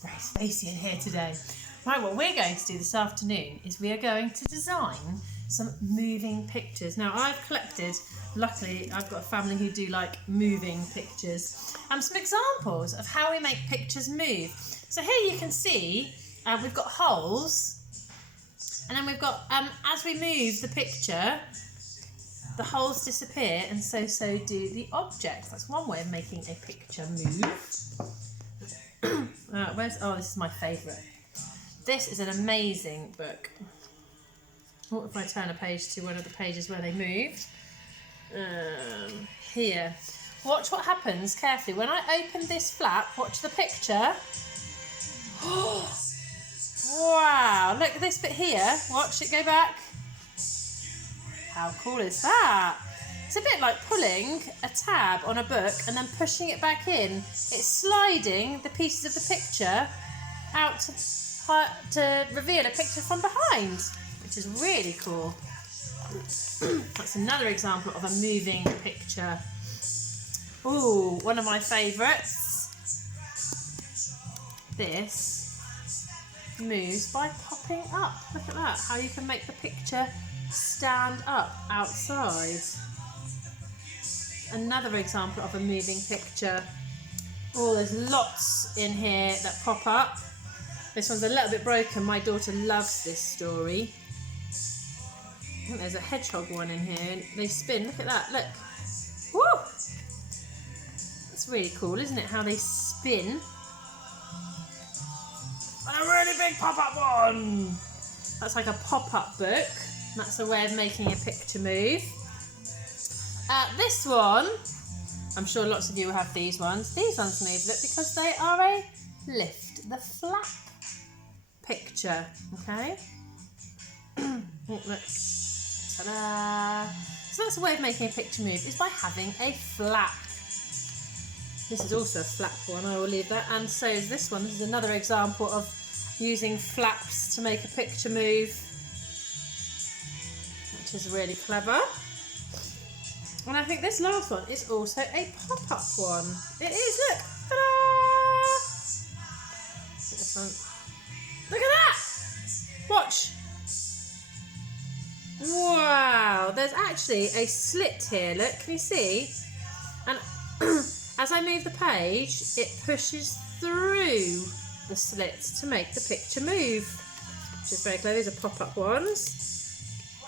It's very spacey in here today. Right, what we're going to do this afternoon is we are going to design some moving pictures. Now, I've collected, luckily, I've got a family who do like moving pictures, and some examples of how we make pictures move. So here you can see we've got holes, and then we've got, as we move the picture, the holes disappear, and so do the objects. That's one way of making a picture move. This is my favourite. This is an amazing book. What if I turn a page to one of the pages where they moved? Here. Watch what happens carefully. When I open this flap, watch the picture. Wow, look at this bit here. Watch it go back. How cool is that? It's a bit like pulling a tab on a book and then pushing it back in. It's sliding the pieces of the picture out to reveal a picture from behind, which is really cool. That's another example of a moving picture. Ooh, one of my favourites. This moves by popping up. Look at that, how you can make the picture stand up outside. Another example of a moving picture. Oh, there's lots in here that pop up. This one's a little bit broken. My daughter loves this story. I think there's a hedgehog one in here. And they spin. Look at that. Look. Woo! That's really cool, isn't it? How they spin. And a really big pop-up one. That's like a pop-up book. That's a way of making a picture move. This one, I'm sure lots of you will have these ones. These ones move, look, because they are a lift the flap picture. Okay. Look. Ta-da! So that's a way of making a picture move, is by having a flap. This is also a flap one, I will leave that. And so is this one. This is another example of using flaps to make a picture move, which is really clever. And I think this last one is also a pop-up one. It is, look! Ta-da! This one. Look at that! Watch! Wow! There's actually a slit here, look, can you see? And as I move the page, it pushes through the slit to make the picture move, which is very clever. These are pop-up ones.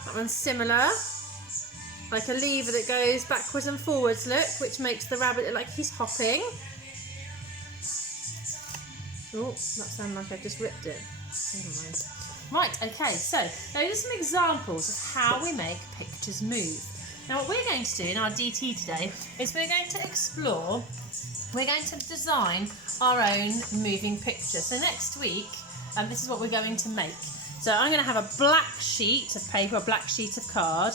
That one's similar. Like a lever that goes backwards and forwards, look, which makes the rabbit look like he's hopping. Oh, that sounded like I just ripped it. Never mind. Right, okay, so those are some examples of how we make pictures move. Now what we're going to do in our DT today is we're going to explore, we're going to design our own moving picture. So next week, this is what we're going to make. So I'm going to have a black sheet of paper, a black sheet of card.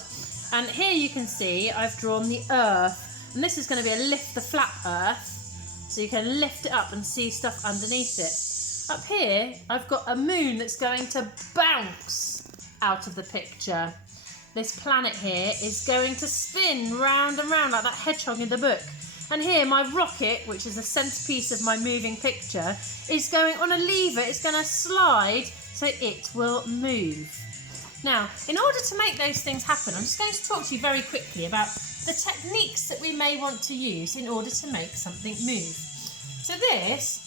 And here you can see I've drawn the earth, and this is going to be a lift the flap earth, so you can lift it up and see stuff underneath it. Up here I've got a moon that's going to bounce out of the picture. This planet here is going to spin round and round like that hedgehog in the book. And here my rocket, which is the centrepiece of my moving picture, is going on a lever. It's going to slide so it will move. Now, in order to make those things happen, I'm just going to talk to you very quickly about the techniques that we may want to use in order to make something move. So this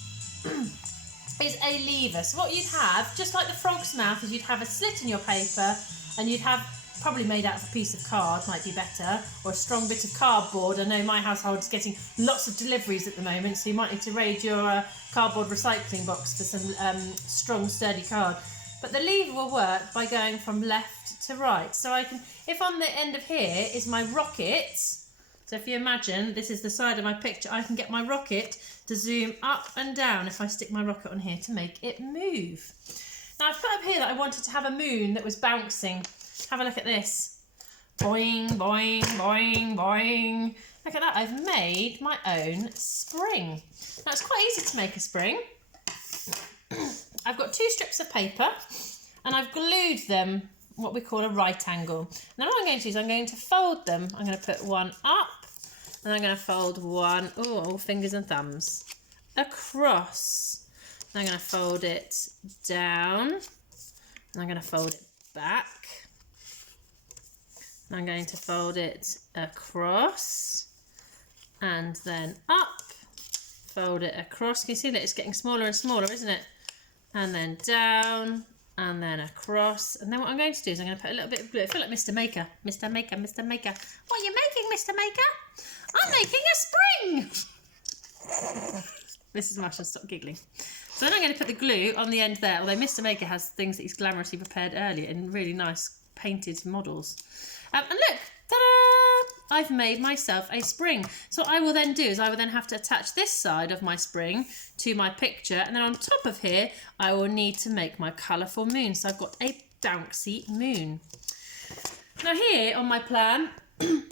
is a lever. So what you'd have, just like the frog's mouth, is you'd have a slit in your paper, and you'd have, probably made out of a piece of card, might be better, or a strong bit of cardboard. I know my household is getting lots of deliveries at the moment, so you might need to raid your cardboard recycling box for some strong, sturdy card. But the lever will work by going from left to right. So I can, if on the end of here is my rocket, so if you imagine this is the side of my picture, I can get my rocket to zoom up and down if I stick my rocket on here to make it move. Now I've put up here that I wanted to have a moon that was bouncing. Have a look at this. Boing, boing, boing, boing. Look at that, I've made my own spring. Now it's quite easy to make a spring. I've got 2 strips of paper and I've glued them what we call a right angle. Now what I'm going to do is I'm going to fold them. I'm going to put one up and I'm going to fold one, all fingers and thumbs, across. I'm going to fold it down, and I'm going to fold it back. I'm going to fold it across and then up, fold it across. Can you see that it's getting smaller and smaller, isn't it? And then down and then across. And then what I'm going to do is I'm going to put a little bit of glue. I feel like Mr. Maker. Mr. Maker, Mr. Maker. What are you making, Mr. Maker? I'm making a spring. Mrs. Marshall, stop giggling. So then I'm going to put the glue on the end there, although Mr. Maker has things that he's glamorously prepared earlier in really nice painted models. And look, ta-da! I've made myself a spring. So what I will then do is I will then have to attach this side of my spring to my picture, and then on top of here I will need to make my colourful moon. So I've got a bouncy moon. Now here on my plan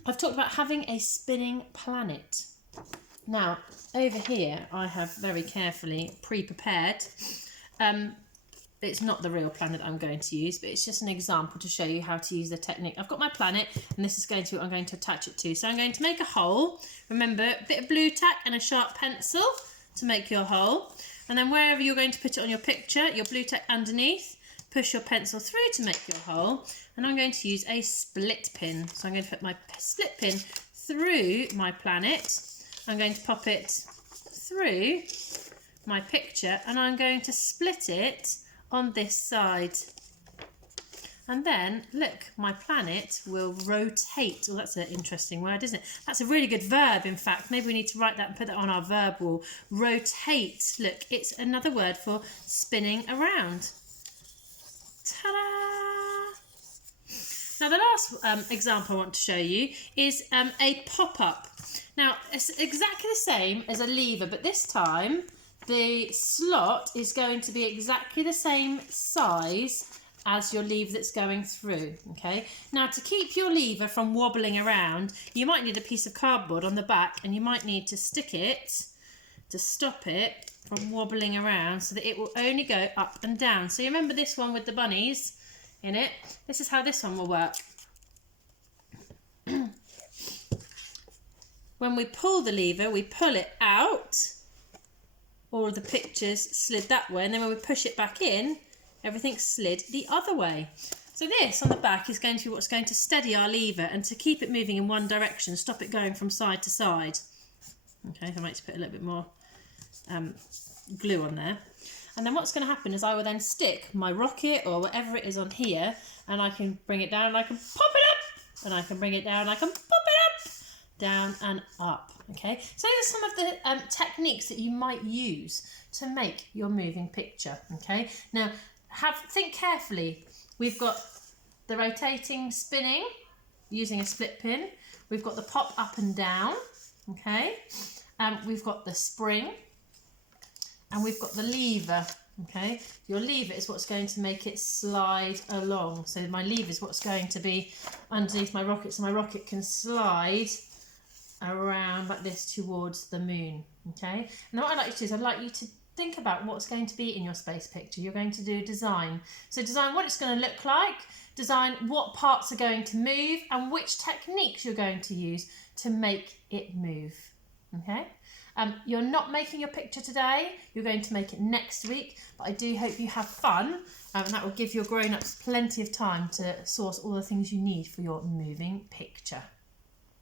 I've talked about having a spinning planet. Now over here I have very carefully pre-prepared it's not the real planet I'm going to use, but it's just an example to show you how to use the technique. I've got my planet, and this is going to what I'm going to attach it to. So I'm going to make a hole. Remember, a bit of blue tack and a sharp pencil to make your hole. And then wherever you're going to put it on your picture, your blue tack underneath, push your pencil through to make your hole. And I'm going to use a split pin. So I'm going to put my split pin through my planet. I'm going to pop it through my picture, and I'm going to split it on this side, and then look, my planet will rotate. Oh, that's an interesting word, isn't it? That's a really good verb, in fact. Maybe we need to write that and put that on our verb wall. Rotate. Look, it's another word for spinning around. Ta-da! Now the last example I want to show you is a pop-up. Now it's exactly the same as a lever, but this time the slot is going to be exactly the same size as your lever that's going through, okay? Now, to keep your lever from wobbling around, you might need a piece of cardboard on the back, and you might need to stick it to stop it from wobbling around so that it will only go up and down. So you remember this one with the bunnies in it? This is how this one will work. When we pull the lever, we pull it out. All of the pictures slid that way, and then when we push it back in, everything slid the other way. So this on the back is going to be what's going to steady our lever and to keep it moving in one direction, stop it going from side to side. Okay, so I might just put a little bit more glue on there. And then what's going to happen is I will then stick my rocket or whatever it is on here, and I can bring it down and I can pop it up, and I can bring it down and I can pop it up, down and up. Okay, so these are some of the techniques that you might use to make your moving picture. Okay, now think carefully. We've got the rotating spinning using a split pin. We've got the pop up and down. Okay, we've got the spring, and we've got the lever. Okay, your lever is what's going to make it slide along. So my lever is what's going to be underneath my rocket, so my rocket can slide around like this towards the moon. Okay, and what I'd like you to do is I'd like you to think about what's going to be in your space picture. You're going to do design. So design what it's going to look like, design what parts are going to move, and which techniques you're going to use to make it move. Okay, you're not making your picture today, you're going to make it next week, but I do hope you have fun, and that will give your grown-ups plenty of time to source all the things you need for your moving picture.